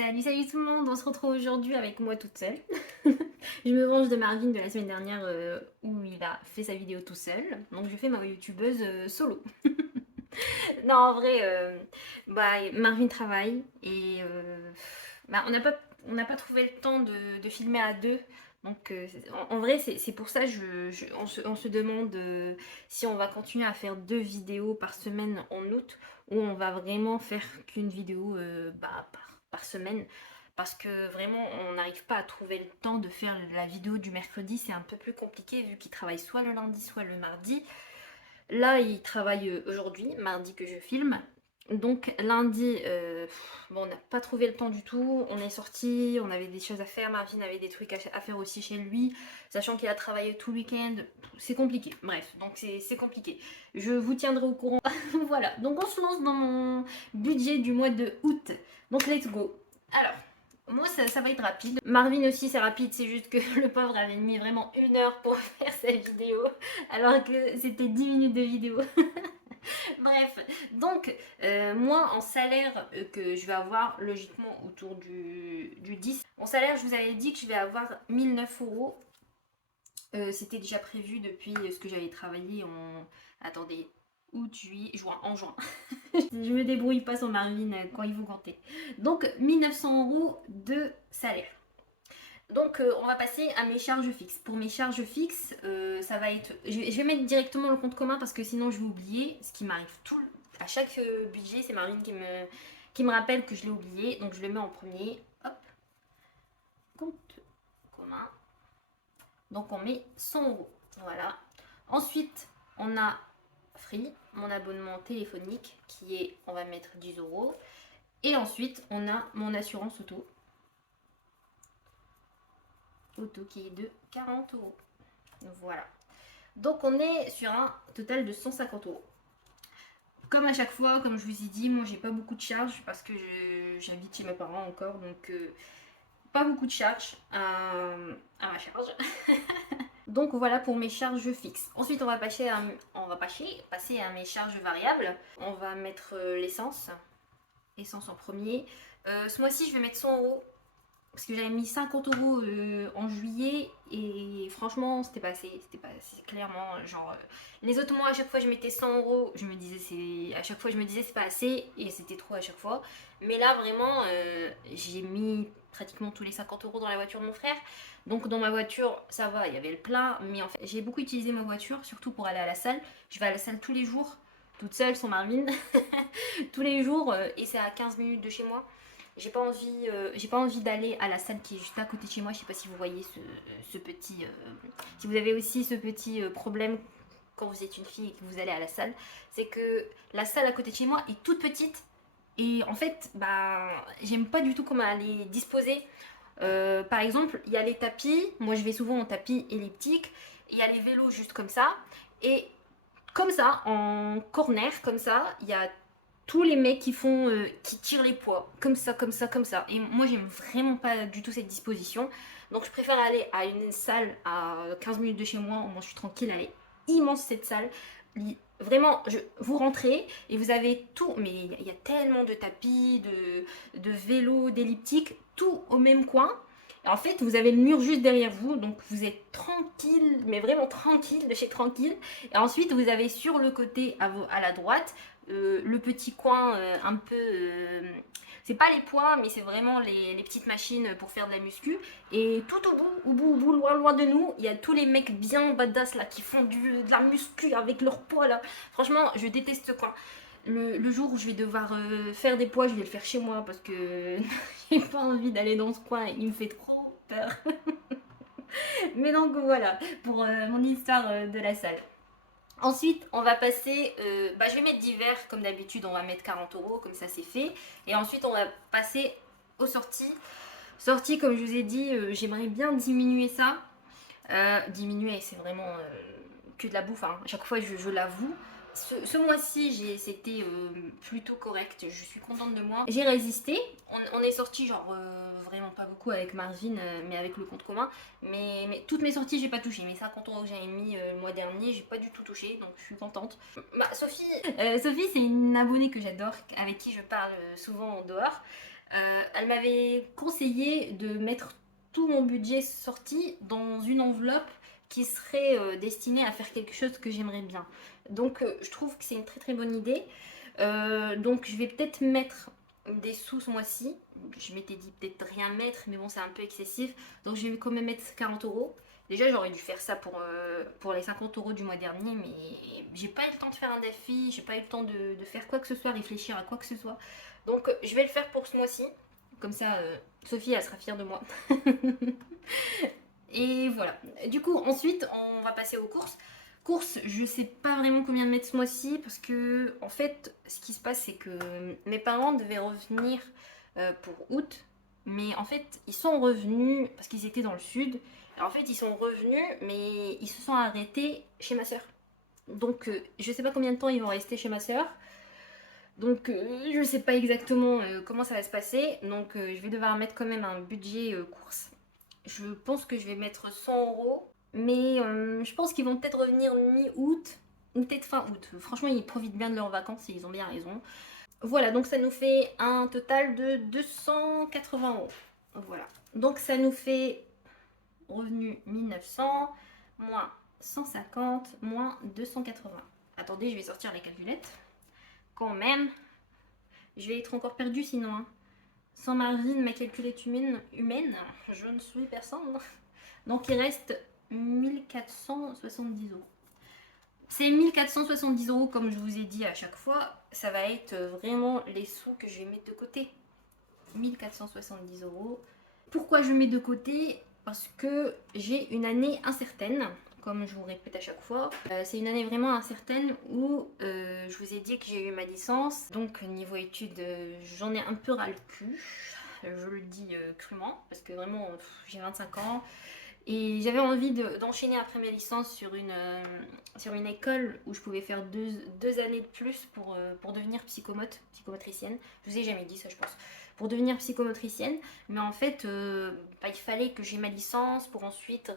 Salut, salut tout le monde, on se retrouve aujourd'hui avec moi toute seule. Je me venge de Marvin de la semaine dernière où il a fait sa vidéo tout seul. Donc je fais ma youtubeuse solo. Non, en vrai, Marvin travaille et on n'a pas trouvé le temps de filmer à deux. Donc en vrai, c'est pour ça on se demande si on va continuer à faire 2 vidéos par semaine en août ou on va vraiment faire qu'une vidéo par semaine. Parce que vraiment, on n'arrive pas à trouver le temps de faire la vidéo du mercredi. C'est un peu plus compliqué vu qu'il travaille soit le lundi, soit le mardi. Là, il travaille aujourd'hui, mardi que je filme. Donc lundi, bon, on n'a pas trouvé le temps du tout. On est sorti, on avait des choses à faire. Marvin avait des trucs à faire aussi chez lui, sachant qu'il a travaillé tout le week-end. C'est compliqué. Bref, donc c'est compliqué. Je vous tiendrai au courant. Voilà, donc on se lance dans mon budget du mois de août. Donc let's go. Alors, moi, ça va être rapide. Marvin aussi, c'est rapide, c'est juste que le pauvre avait mis vraiment 1 heure pour faire sa vidéo, alors que c'était 10 minutes de vidéo. Bref, donc, moi, en salaire que je vais avoir logiquement autour du 10. En salaire, je vous avais dit que je vais avoir 1009 euros. C'était déjà prévu depuis ce que j'avais travaillé en... Attendez, août, juillet, juin, en juin. Je me débrouille pas sans Marvin quand il faut compter. Donc 1900 € de salaire. Donc on va passer à mes charges fixes. Pour mes charges fixes, ça va être... Je vais mettre directement le compte commun parce que sinon je vais oublier. Ce qui m'arrive à chaque budget, c'est Marvin qui me rappelle que je l'ai oublié. Donc je le mets en premier. Hop, compte commun. Donc on met 100 €. Voilà. Ensuite, on a Free, mon abonnement téléphonique qui est, on va mettre 10 €. Et ensuite, on a mon assurance auto qui est de 40 €. Voilà. Donc on est sur un total de 150 €. Comme à chaque fois, comme je vous ai dit, moi j'ai pas beaucoup de charges parce que j'habite chez mes parents encore, donc pas beaucoup de charges à ma charge. Donc voilà pour mes charges fixes. Ensuite on va passer à mes charges variables. On va mettre l'essence. Essence en premier. Ce mois-ci je vais mettre 100 € parce que j'avais mis 50 € en juillet et franchement c'était pas assez, clairement genre les autres mois à chaque fois je mettais 100 €, je me disais à chaque fois je me disais c'est pas assez et c'était trop à chaque fois, mais là vraiment j'ai mis pratiquement tous les 50 € dans la voiture de mon frère, donc dans ma voiture ça va, il y avait le plein, mais en fait j'ai beaucoup utilisé ma voiture surtout pour aller à la salle. Je vais à la salle tous les jours toute seule sans Marvin tous les jours et c'est à 15 minutes de chez moi. J'ai pas envie d'aller à la salle qui est juste à côté de chez moi. Je sais pas si vous voyez ce petit, si vous avez aussi ce petit problème quand vous êtes une fille et que vous allez à la salle, c'est que la salle à côté de chez moi est toute petite et en fait, j'aime pas du tout comment elle est disposée. Par exemple, il y a les tapis. Moi, je vais souvent en tapis elliptique. Il y a les vélos juste comme ça et comme ça, en corner, comme ça, il y a tous les mecs qui tirent les poids, comme ça, comme ça, comme ça. Et moi, j'aime vraiment pas du tout cette disposition. Donc, je préfère aller à une salle à 15 minutes de chez moi, au moins je suis tranquille. Elle est immense cette salle. Vraiment, vous rentrez et vous avez tout, mais il y a tellement de tapis, de vélos, d'elliptiques, tout au même coin. Et en fait, vous avez le mur juste derrière vous, donc vous êtes tranquille, mais vraiment tranquille, de chez tranquille. Et ensuite, vous avez sur le côté à la droite le petit coin un peu. C'est pas les poids, mais c'est vraiment les petites machines pour faire de la muscu. Et tout au bout, loin, loin de nous, il y a tous les mecs bien badass là qui font de la muscu avec leurs poids là. Franchement, je déteste ce coin. Le jour où je vais devoir faire des poids, je vais le faire chez moi parce que j'ai pas envie d'aller dans ce coin, il me fait trop peur. Mais donc voilà, pour mon histoire de la salle. Ensuite, on va passer, je vais mettre d'hiver comme d'habitude, on va mettre 40 €, comme ça c'est fait. Et ensuite, on va passer aux sorties. Sorties, comme je vous ai dit, j'aimerais bien diminuer ça. Diminuer, c'est vraiment que de la bouffe, hein. À chaque fois, je l'avoue. Ce mois-ci, c'était plutôt correct. Je suis contente de moi. J'ai résisté. On est sorti genre vraiment pas beaucoup avec Marvin, mais avec le compte commun. Mais toutes mes sorties, j'ai pas touché. Mais 50 € que j'avais mis le mois dernier, j'ai pas du tout touché. Donc je suis contente. Sophie, c'est une abonnée que j'adore, avec qui je parle souvent en dehors. Elle m'avait conseillé de mettre tout mon budget sorti dans une enveloppe qui serait destinée à faire quelque chose que j'aimerais bien. Donc je trouve que c'est une très très bonne idée. Donc je vais peut-être mettre des sous ce mois-ci. Je m'étais dit peut-être rien mettre, mais bon c'est un peu excessif. Donc je vais quand même mettre 40 euros. Déjà j'aurais dû faire ça pour les 50 euros du mois dernier, mais j'ai pas eu le temps de faire un défi, j'ai pas eu le temps de faire quoi que ce soit, réfléchir à quoi que ce soit. Donc je vais le faire pour ce mois-ci. Comme ça, Sophie, elle sera fière de moi. Et voilà. Du coup, ensuite, on va passer aux courses. Courses, je sais pas vraiment combien de mettre ce mois-ci parce que, en fait, ce qui se passe, c'est que mes parents devaient revenir pour août. Mais en fait, ils sont revenus parce qu'ils étaient dans le sud. Alors, en fait, ils sont revenus, mais ils se sont arrêtés chez ma soeur. Donc, je sais pas combien de temps ils vont rester chez ma soeur. Donc je ne sais pas exactement comment ça va se passer. Donc je vais devoir mettre quand même un budget course. Je pense que je vais mettre 100 euros. Mais je pense qu'ils vont peut-être revenir mi-août ou peut-être fin août. Franchement, ils profitent bien de leurs vacances et ils ont bien raison. Voilà, donc ça nous fait un total de 280 euros. Voilà. Donc ça nous fait revenu 1900 moins 150 moins 280. Attendez, je vais sortir les calculettes. Quand même, je vais être encore perdue sinon. Hein. Sans Marvin, ma calculette humaine, je ne suis personne. Donc il reste 1470 euros. Ces 1470 euros, comme je vous ai dit à chaque fois, ça va être vraiment les sous que je vais mettre de côté. 1470 euros. Pourquoi je mets de côté? Parce que j'ai une année incertaine, comme je vous répète à chaque fois. C'est une année vraiment incertaine où je vous ai dit que j'ai eu ma licence. Donc niveau études, j'en ai un peu ras le cul. Je le dis crûment, parce que vraiment, j'ai 25 ans. Et j'avais envie d'enchaîner après ma licence sur une école où je pouvais faire deux années de plus pour devenir psychomotricienne. Je vous ai jamais dit ça, je pense. Pour devenir psychomotricienne. Mais en fait, il fallait que j'ai ma licence pour ensuite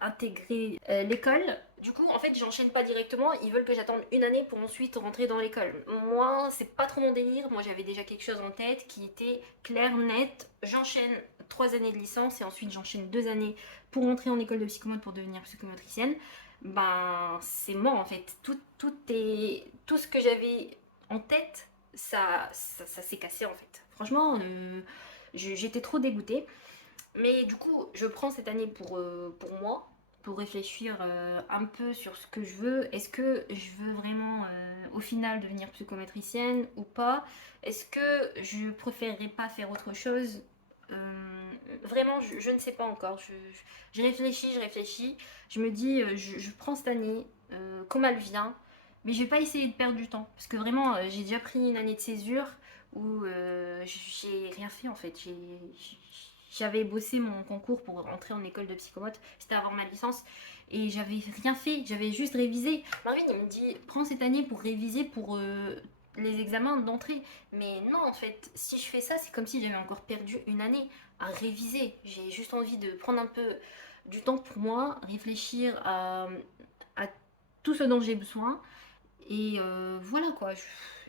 intégrer l'école. Du coup, en fait, j'enchaîne pas directement. Ils veulent que j'attende une année pour ensuite rentrer dans l'école. Moi, c'est pas trop mon délire. Moi, j'avais déjà quelque chose en tête qui était clair, net. J'enchaîne 3 années de licence et ensuite j'enchaîne 2 années pour rentrer en école de psychomote pour devenir psychomotricienne. Ben, c'est mort en fait. Tout ce que j'avais en tête, ça s'est cassé en fait. Franchement, j'étais trop dégoûtée. Mais du coup, je prends cette année pour moi, pour réfléchir un peu sur ce que je veux. Est-ce que je veux vraiment au final devenir psychométricienne ou pas? Est-ce que je préférerais pas faire autre chose? Vraiment, je ne sais pas encore. Je réfléchis. Je me dis, je prends cette année comme elle vient, mais je vais pas essayer de perdre du temps. Parce que vraiment, j'ai déjà pris une année de césure où j'ai rien fait en fait. J'avais bossé mon concours pour rentrer en école de psychomote, c'était avant ma licence, et j'avais rien fait, j'avais juste révisé. Marvin, il me dit, prends cette année pour réviser pour les examens d'entrée. Mais non, en fait, si je fais ça, c'est comme si j'avais encore perdu une année à réviser. J'ai juste envie de prendre un peu du temps pour moi, réfléchir à tout ce dont j'ai besoin. Et voilà quoi,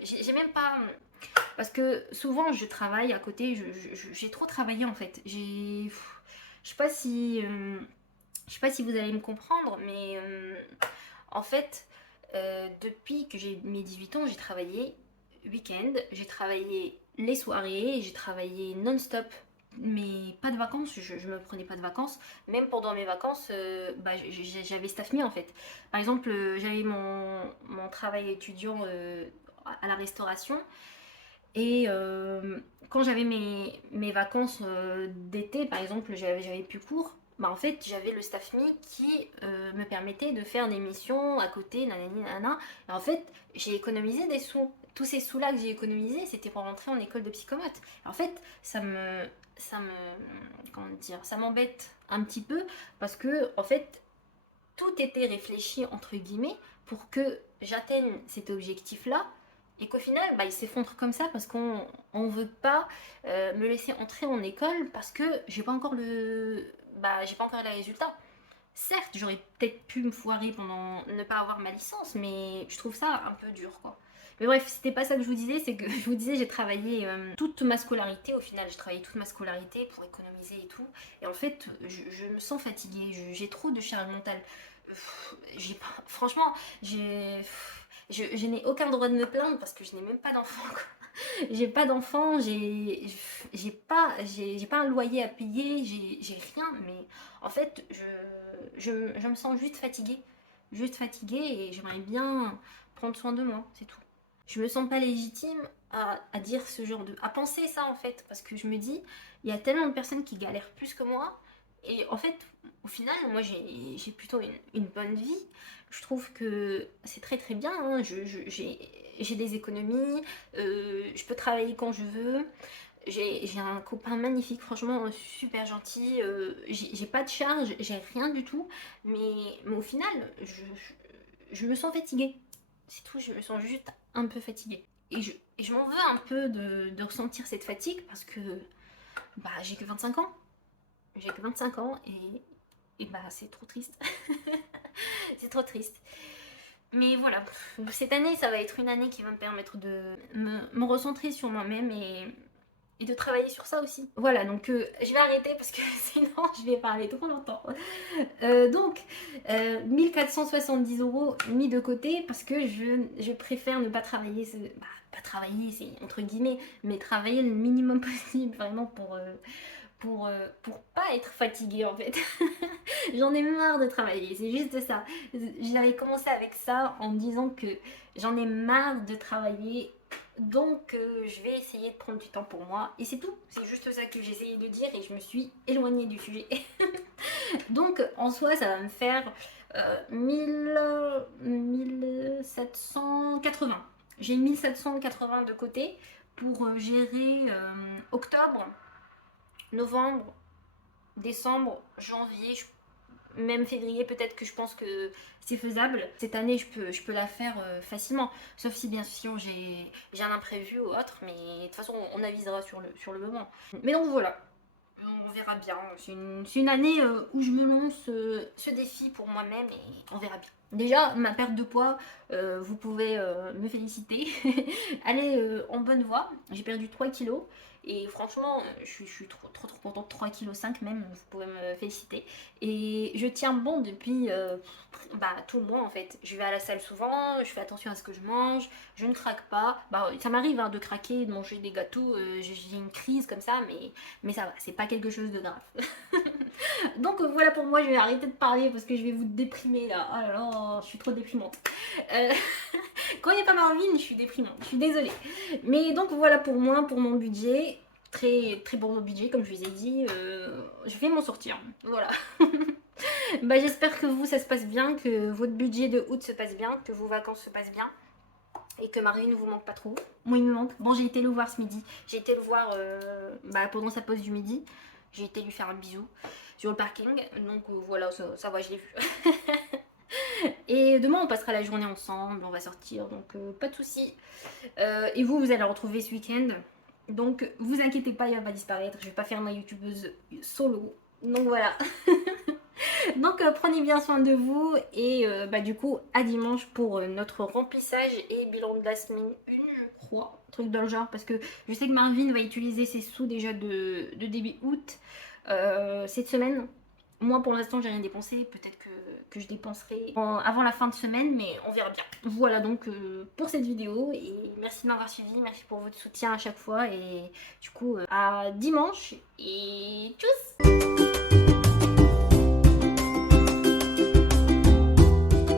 j'ai même pas... Parce que souvent je travaille à côté, j'ai trop travaillé en fait. Je sais pas si... je sais pas si vous allez me comprendre, mais en fait, depuis que j'ai mes 18 ans, j'ai travaillé week-end, j'ai travaillé les soirées, j'ai travaillé non-stop, mais pas de vacances, je me prenais pas de vacances. Même pendant mes vacances, j'avais staff me en fait. Par exemple, j'avais mon travail étudiant à la restauration. Et quand j'avais mes vacances d'été, par exemple, j'avais plus cours, bah en fait, j'avais le staff me qui me permettait de faire des missions à côté, nanani, nanana. Et en fait, j'ai économisé des sous. Tous ces sous-là que j'ai économisés, c'était pour rentrer en école de psychomote. En fait, comment dire, ça m'embête un petit peu parce que, en fait, tout était réfléchi, entre guillemets, pour que j'atteigne cet objectif-là et qu'au final, il s'effondre comme ça parce qu'on ne veut pas me laisser entrer en école parce que j'ai pas encore j'ai pas encore les résultats. Certes, j'aurais peut-être pu me foirer pendant ne pas avoir ma licence, mais je trouve ça un peu dur, quoi. Mais bref, c'était pas ça que je vous disais, c'est que je vous disais j'ai travaillé toute ma scolarité, au final j'ai travaillé toute ma scolarité pour économiser et tout. Et en fait, je me sens fatiguée, j'ai trop de charge mentale. Franchement, je n'ai aucun droit de me plaindre parce que je n'ai même pas d'enfant. J'ai pas d'enfant, j'ai pas un loyer à payer, j'ai rien, mais en fait, je me sens juste fatiguée et j'aimerais bien prendre soin de moi, c'est tout. Je me sens pas légitime à dire ce genre à penser ça en fait, parce que je me dis, il y a tellement de personnes qui galèrent plus que moi, et en fait, au final, moi j'ai plutôt une bonne vie. Je trouve que c'est très très bien, hein. J'ai des économies, je peux travailler quand je veux. J'ai un copain magnifique, franchement super gentil. J'ai pas de charge, j'ai rien du tout. Mais au final, je me sens fatiguée. C'est tout, je me sens juste un peu fatiguée. Et je m'en veux un peu de ressentir cette fatigue parce que bah, j'ai que 25 ans. J'ai que 25 ans et bah c'est trop triste. C'est trop triste. Mais voilà, cette année, ça va être une année qui va me permettre de me recentrer sur moi-même et de travailler sur ça aussi. Voilà, donc je vais arrêter parce que sinon je vais parler trop longtemps. Donc, 1470 € mis de côté parce que je préfère ne pas travailler, pas travailler, c'est entre guillemets, mais travailler le minimum possible vraiment pour pas être fatiguée en fait. J'en ai marre de travailler, c'est juste ça. J'avais commencé avec ça en me disant que j'en ai marre de travailler, donc je vais essayer de prendre du temps pour moi. Et c'est tout, c'est juste ça que j'ai essayé de dire et je me suis éloignée du sujet. Donc en soi, ça va me faire 1780. J'ai 1780 de côté pour gérer octobre, novembre, décembre, janvier, même février, peut-être que je pense que c'est faisable. Cette année, je peux la faire facilement. Sauf si bien sûr j'ai un imprévu ou autre, mais de toute façon, on avisera sur le moment. Mais donc voilà, on verra bien. C'est une année où je me lance ce défi pour moi-même et on verra bien. Déjà, ma perte de poids, vous pouvez me féliciter. Elle est en bonne voie. J'ai perdu 3 kilos. Et franchement, je suis trop contente, 3,5 kg même, vous pouvez me féliciter. Et je tiens bon depuis tout le mois en fait. Je vais à la salle souvent, je fais attention à ce que je mange, je ne craque pas. Bah, ça m'arrive hein, de craquer, de manger des gâteaux, j'ai une crise comme ça, mais ça va, c'est pas quelque chose de grave. Donc voilà pour moi, je vais arrêter de parler parce que je vais vous déprimer là. Oh là là, je suis trop déprimante. Quand il n'y a pas Marvin, je suis déprimante, je suis désolée. Mais donc voilà pour moi, pour mon budget. Très très bon budget, comme je vous ai dit. Je vais m'en sortir. Voilà. Bah, j'espère que vous, ça se passe bien, que votre budget de août se passe bien, que vos vacances se passent bien. Et que Marvin ne vous manque pas trop. Moi, il me manque. Bon, j'ai été le voir ce midi. J'ai été le voir pendant sa pause du midi. J'ai été lui faire un bisou sur le parking. Donc voilà, ça va, je l'ai vu. Et demain, on passera la journée ensemble. On va sortir. Donc pas de soucis. Et vous allez le retrouver ce week-end. Donc vous inquiétez pas, il va pas disparaître. Je vais pas faire ma youtubeuse solo. Donc voilà. Donc prenez bien soin de vous et du coup à dimanche pour notre remplissage et bilan de la semaine 1 je crois, truc dans le genre, parce que je sais que Marvin va utiliser ses sous déjà de début août cette semaine. Moi pour l'instant j'ai rien dépensé, peut-être que je dépenserai avant la fin de semaine, mais on verra bien. Voilà donc pour cette vidéo et merci de m'avoir suivi, merci pour votre soutien à chaque fois et du coup à dimanche et tchuss.